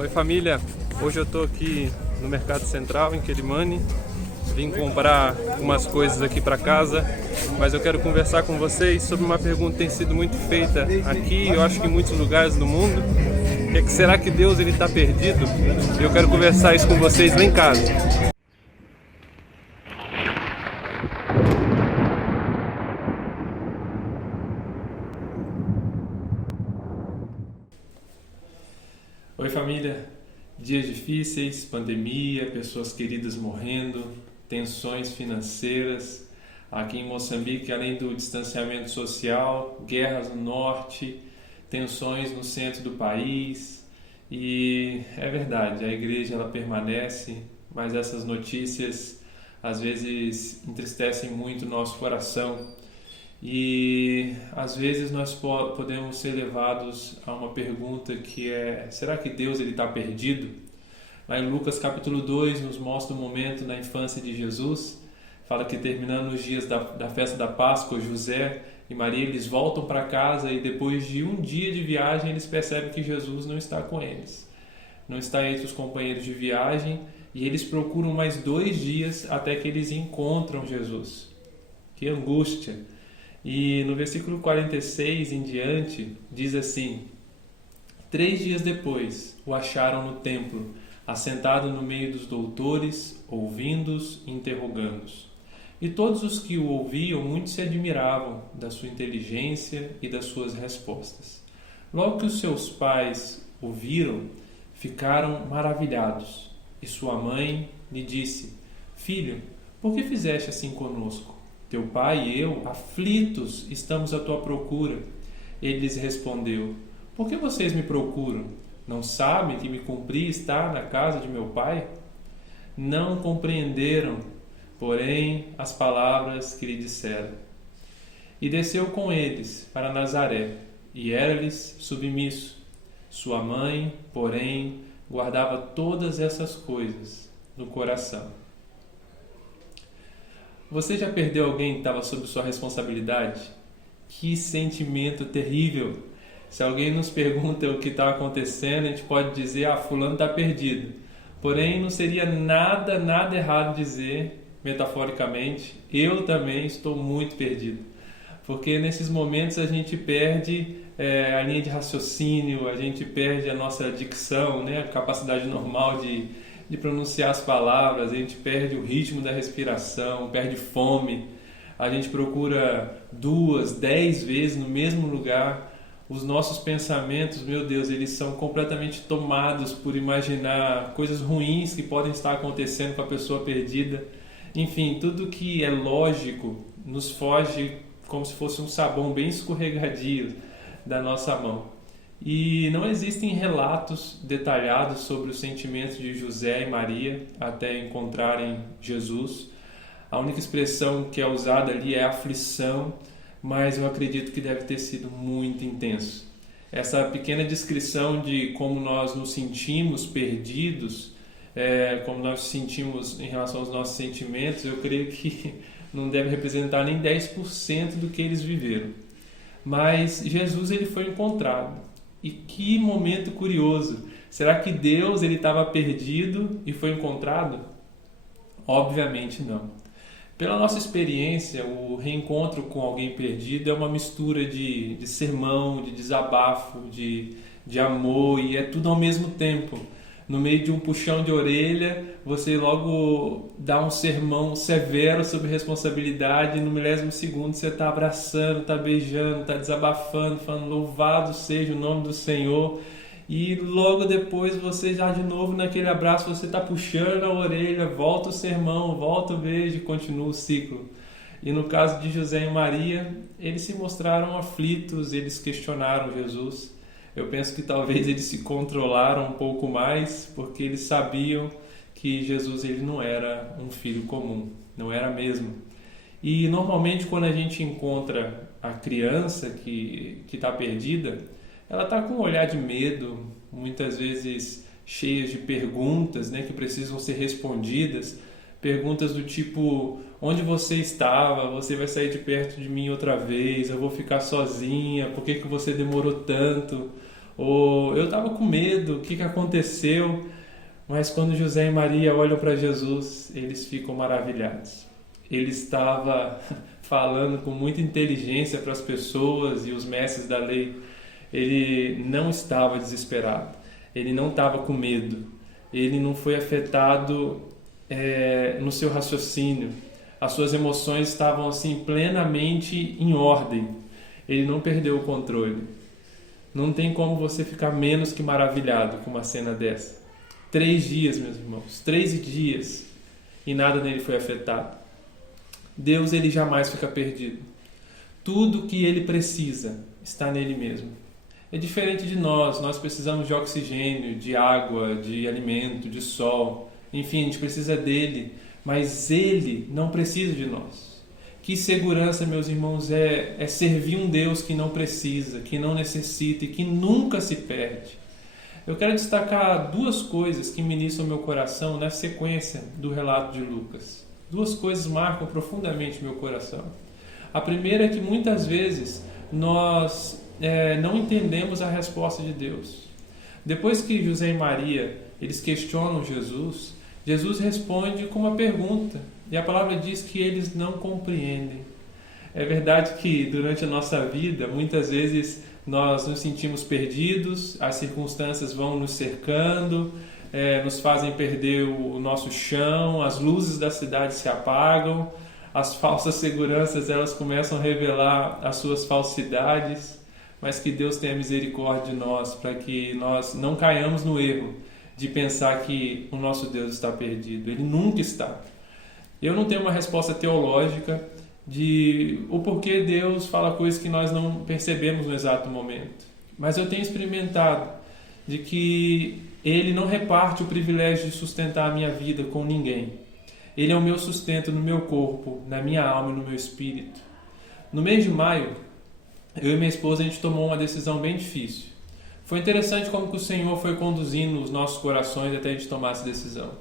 Oi família, hoje eu estou aqui no Mercado Central em Quelimane. Vim comprar umas coisas aqui para casa, mas eu quero conversar com vocês sobre uma pergunta que tem sido muito feita aqui, eu acho que em muitos lugares do mundo, que é que será que Deus está perdido? E eu quero conversar isso com vocês lá em casa. Oi família, dias difíceis, pandemia, pessoas queridas morrendo, tensões financeiras. Aqui em Moçambique, além do distanciamento social, guerras no norte, tensões no centro do país. E é verdade, a igreja ela permanece, mas essas notícias às vezes entristecem muito o nosso coração. E às vezes nós podemos ser levados a uma pergunta que é: será que Deus está perdido? Lá em Lucas capítulo 2 nos mostra um momento na infância de Jesus. Fala que terminando os dias da festa da Páscoa, José e Maria eles voltam para casa e depois de um dia de viagem eles percebem que Jesus não está com eles. Não está entre os companheiros de viagem e eles procuram mais 2 dias até que eles encontram Jesus. Que angústia! E no versículo 46 em diante, diz assim: 3 dias depois, o acharam no templo, assentado no meio dos doutores, ouvindo-os e interrogando-os. E todos os que o ouviam muito se admiravam da sua inteligência e das suas respostas. Logo que os seus pais o viram, ficaram maravilhados. E sua mãe lhe disse: Filho, por que fizeste assim conosco? Teu pai e eu, aflitos, estamos à tua procura. Ele lhes respondeu: Por que vocês me procuram? Não sabem que me cumpri estar na casa de meu pai? Não compreenderam, porém, as palavras que lhe disseram. E desceu com eles para Nazaré, e era-lhes submisso. Sua mãe, porém, guardava todas essas coisas no coração. Você já perdeu alguém que estava sob sua responsabilidade? Que sentimento terrível! Se alguém nos pergunta o que está acontecendo, a gente pode dizer: fulano está perdido. Porém, não seria nada errado dizer, metaforicamente, eu também estou muito perdido. Porque nesses momentos a gente perde a linha de raciocínio, a gente perde a nossa dicção, né? A capacidade normal de pronunciar as palavras, a gente perde o ritmo da respiração, perde fome, a gente procura 2, 10 vezes no mesmo lugar. Os nossos pensamentos, meu Deus, eles são completamente tomados por imaginar coisas ruins que podem estar acontecendo com a pessoa perdida. Enfim, tudo que é lógico nos foge como se fosse um sabão bem escorregadio da nossa mão. E não existem relatos detalhados sobre os sentimentos de José e Maria até encontrarem Jesus. A única expressão que é usada ali é aflição, mas eu acredito que deve ter sido muito intenso. Essa pequena descrição de como nós nos sentimos perdidos, como nós nos sentimos em relação aos nossos sentimentos, eu creio que não deve representar nem 10% do que eles viveram. Mas Jesus ele foi encontrado. E que momento curioso! Será que Deus estava perdido e foi encontrado? Obviamente não. Pela nossa experiência, o reencontro com alguém perdido é uma mistura de sermão, de desabafo, de amor, e é tudo ao mesmo tempo. No meio de um puxão de orelha, você logo dá um sermão severo sobre responsabilidade e no milésimo segundo você está abraçando, está beijando, está desabafando, falando louvado seja o nome do Senhor. E logo depois você já de novo naquele abraço, você está puxando a orelha, volta o sermão, volta o beijo e continua o ciclo. E no caso de José e Maria, eles se mostraram aflitos, eles questionaram Jesus. Eu penso que talvez eles se controlaram um pouco mais, porque eles sabiam que Jesus ele não era um filho comum, não era mesmo. E normalmente quando a gente encontra a criança que está perdida, ela está com um olhar de medo, muitas vezes cheias de perguntas, né, que precisam ser respondidas. Perguntas do tipo: onde você estava? Você vai sair de perto de mim outra vez? Eu vou ficar sozinha? Por que você demorou tanto? Ou eu estava com medo, o que aconteceu? Mas quando José e Maria olham para Jesus, eles ficam maravilhados. Ele estava falando com muita inteligência para as pessoas e os mestres da lei. Ele não estava desesperado, ele não estava com medo, ele não foi afetado no seu raciocínio. As suas emoções estavam assim plenamente em ordem. Ele não perdeu o controle. Não tem como você ficar menos que maravilhado com uma cena dessa. 3 dias, meus irmãos, 3 dias, e nada nele foi afetado. Deus, ele jamais fica perdido. Tudo que ele precisa está nele mesmo. É diferente de nós precisamos de oxigênio, de água, de alimento, de sol. Enfim, a gente precisa dele, mas ele não precisa de nós. Que segurança, meus irmãos, é servir um Deus que não precisa, que não necessita e que nunca se perde. Eu quero destacar 2 coisas que ministram meu coração na sequência do relato de Lucas. 2 coisas marcam profundamente meu coração. A primeira é que muitas vezes nós não entendemos a resposta de Deus. Depois que José e Maria eles questionam Jesus, Jesus responde com uma pergunta. E a palavra diz que eles não compreendem. É verdade que durante a nossa vida, muitas vezes nós nos sentimos perdidos, as circunstâncias vão nos cercando, nos fazem perder o nosso chão, as luzes da cidade se apagam, as falsas seguranças elas começam a revelar as suas falsidades, mas que Deus tenha misericórdia de nós, para que nós não caiamos no erro de pensar que o nosso Deus está perdido. Ele nunca está. Eu não tenho uma resposta teológica de o porquê Deus fala coisas que nós não percebemos no exato momento. Mas eu tenho experimentado de que Ele não reparte o privilégio de sustentar a minha vida com ninguém. Ele é o meu sustento no meu corpo, na minha alma e no meu espírito. No mês de maio, eu e minha esposa, a gente tomou uma decisão bem difícil. Foi interessante como que o Senhor foi conduzindo os nossos corações até a gente tomar essa decisão.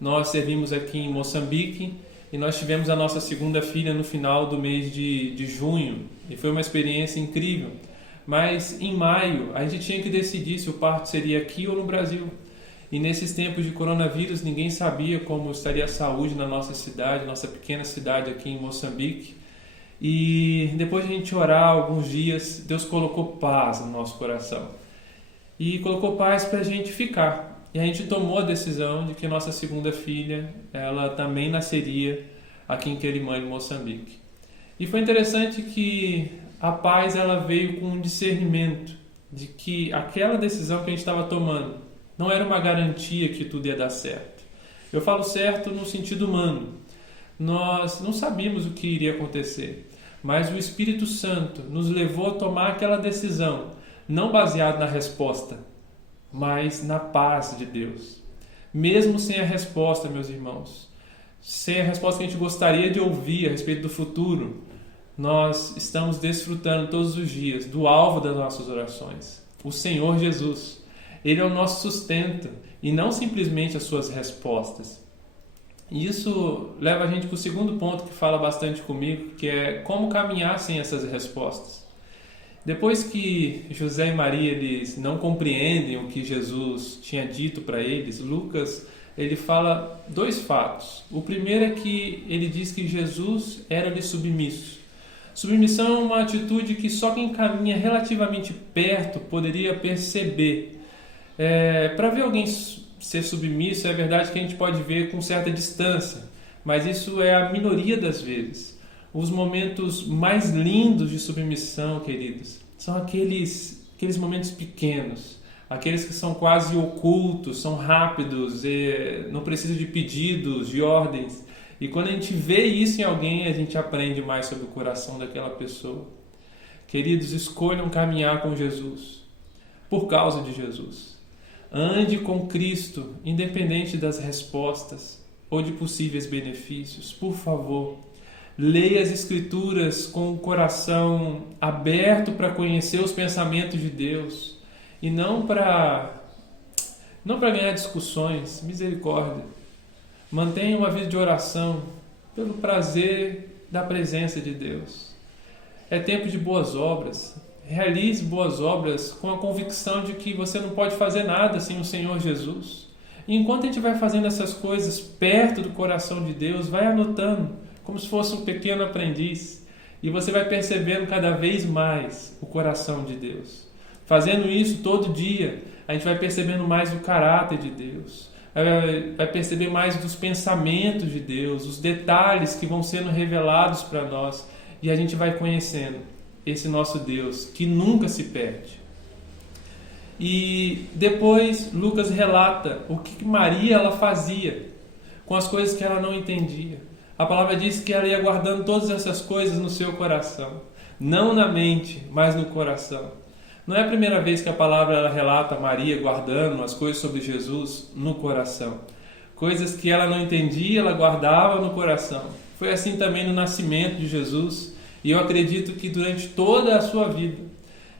Nós servimos aqui em Moçambique e nós tivemos a nossa segunda filha no final do mês de junho. E foi uma experiência incrível. Mas em maio, a gente tinha que decidir se o parto seria aqui ou no Brasil. E nesses tempos de coronavírus, ninguém sabia como estaria a saúde na nossa cidade, nossa pequena cidade aqui em Moçambique. E depois de a gente orar alguns dias, Deus colocou paz no nosso coração. E colocou paz para a gente ficar. E a gente tomou a decisão de que nossa segunda filha, ela também nasceria aqui em Quelimane, Moçambique. E foi interessante que a paz ela veio com um discernimento de que aquela decisão que a gente estava tomando não era uma garantia que tudo ia dar certo. Eu falo certo no sentido humano. Nós não sabíamos o que iria acontecer, mas o Espírito Santo nos levou a tomar aquela decisão, não baseado na resposta, mas na paz de Deus. Mesmo sem a resposta, meus irmãos, sem a resposta que a gente gostaria de ouvir a respeito do futuro, nós estamos desfrutando todos os dias do alvo das nossas orações, o Senhor Jesus. Ele é o nosso sustento e não simplesmente as suas respostas. E isso leva a gente para o segundo ponto que fala bastante comigo, que é como caminhar sem essas respostas. Depois que José e Maria eles não compreendem o que Jesus tinha dito para eles, Lucas ele fala 2 fatos. O primeiro é que ele diz que Jesus era-lhe submisso. Submissão é uma atitude que só quem caminha relativamente perto poderia perceber. Para ver alguém ser submisso, é verdade que a gente pode ver com certa distância, mas isso é a minoria das vezes. Os momentos mais lindos de submissão, queridos, são aqueles momentos pequenos, aqueles que são quase ocultos, são rápidos, não precisam de pedidos, de ordens. E quando a gente vê isso em alguém, a gente aprende mais sobre o coração daquela pessoa. Queridos, escolham caminhar com Jesus, por causa de Jesus. Ande com Cristo, independente das respostas ou de possíveis benefícios. Por favor, leia as Escrituras com o coração aberto para conhecer os pensamentos de Deus e não para ganhar discussões. Misericórdia. Mantenha uma vida de oração pelo prazer da presença de Deus. É tempo de boas obras. Realize boas obras com a convicção de que você não pode fazer nada sem o Senhor Jesus. E enquanto a gente vai fazendo essas coisas perto do coração de Deus, vai anotando, como se fosse um pequeno aprendiz. E você vai percebendo cada vez mais o coração de Deus. Fazendo isso todo dia, a gente vai percebendo mais o caráter de Deus. Vai perceber mais dos pensamentos de Deus, os detalhes que vão sendo revelados para nós. E a gente vai conhecendo esse nosso Deus que nunca se perde. E depois Lucas relata o que Maria ela fazia com as coisas que ela não entendia. A palavra diz que ela ia guardando todas essas coisas no seu coração, não na mente, mas no coração. Não é a primeira vez que a palavra ela relata Maria guardando as coisas sobre Jesus no coração. Coisas que ela não entendia, ela guardava no coração. Foi assim também no nascimento de Jesus, e eu acredito que durante toda a sua vida.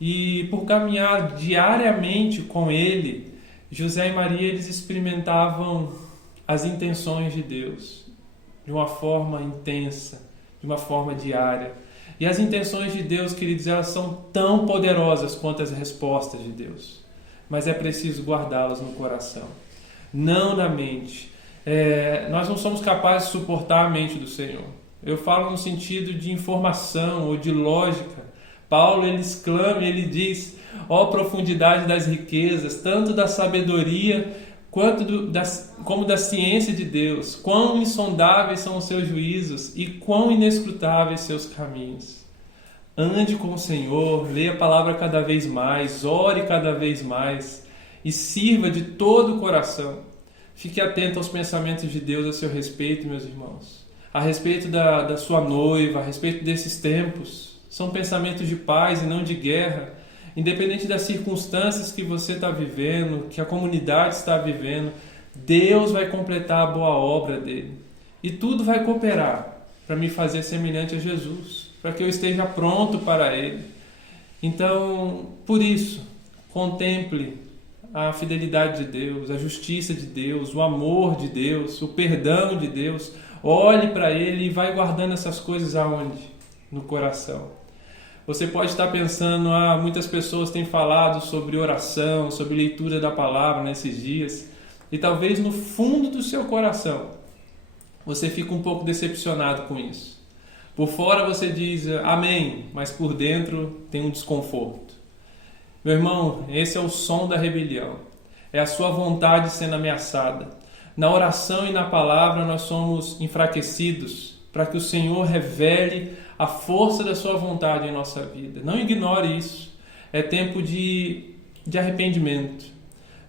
E por caminhar diariamente com Ele, José e Maria eles experimentavam as intenções de Deus de uma forma intensa, de uma forma diária. E as intenções de Deus, queridos, elas são tão poderosas quanto as respostas de Deus. Mas é preciso guardá-las no coração, não na mente. Nós não somos capazes de suportar a mente do Senhor. Eu falo no sentido de informação ou de lógica. Paulo ele exclama, ele diz: ó profundidade das riquezas, tanto da sabedoria como da ciência de Deus, quão insondáveis são os seus juízos e quão inescrutáveis seus caminhos. Ande com o Senhor, leia a palavra cada vez mais, ore cada vez mais e sirva de todo o coração. Fique atento aos pensamentos de Deus a seu respeito, meus irmãos. A respeito da sua noiva, a respeito desses tempos. São pensamentos de paz e não de guerra. Independente das circunstâncias que você está vivendo, que a comunidade está vivendo, Deus vai completar a boa obra dele. E tudo vai cooperar para me fazer semelhante a Jesus, para que eu esteja pronto para ele. Então, por isso, contemple a fidelidade de Deus, a justiça de Deus, o amor de Deus, o perdão de Deus. Olhe para ele e vai guardando essas coisas aonde? No coração. Você pode estar pensando, muitas pessoas têm falado sobre oração, sobre leitura da palavra nesses dias, e talvez no fundo do seu coração você fique um pouco decepcionado com isso. Por fora você diz amém, mas por dentro tem um desconforto. Meu irmão, esse é o som da rebelião, é a sua vontade sendo ameaçada. Na oração e na palavra nós somos enfraquecidos para que o Senhor revele a força da sua vontade em nossa vida. Não ignore isso. É tempo de arrependimento.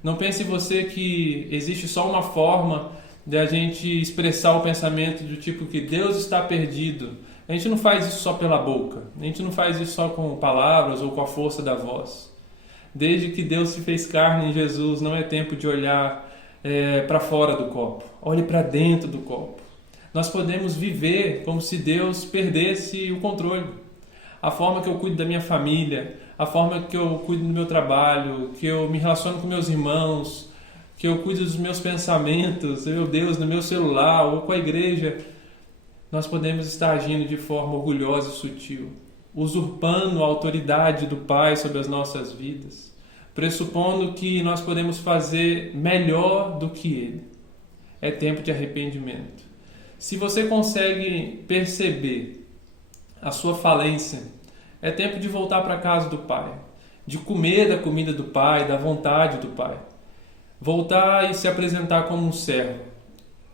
Não pense você que existe só uma forma de a gente expressar o pensamento do tipo que Deus está perdido. A gente não faz isso só pela boca. A gente não faz isso só com palavras ou com a força da voz. Desde que Deus se fez carne em Jesus, não é tempo de olhar para fora do copo. Olhe para dentro do copo. Nós podemos viver como se Deus perdesse o controle. A forma que eu cuido da minha família, a forma que eu cuido do meu trabalho, que eu me relaciono com meus irmãos, que eu cuido dos meus pensamentos, meu Deus, no meu celular ou com a igreja, nós podemos estar agindo de forma orgulhosa e sutil, usurpando a autoridade do Pai sobre as nossas vidas, pressupondo que nós podemos fazer melhor do que Ele. É tempo de arrependimento. Se você consegue perceber a sua falência, é tempo de voltar para a casa do Pai, de comer da comida do Pai, da vontade do Pai. Voltar e se apresentar como um servo.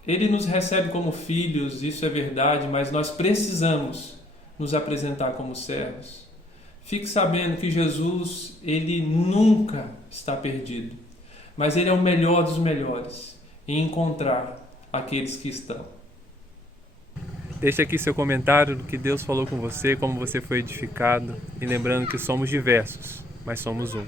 Ele nos recebe como filhos, isso é verdade, mas nós precisamos nos apresentar como servos. Fique sabendo que Jesus, ele nunca está perdido, mas ele é o melhor dos melhores em encontrar aqueles que estão. Deixe aqui seu comentário do que Deus falou com você, como você foi edificado, e lembrando que somos diversos, mas somos um.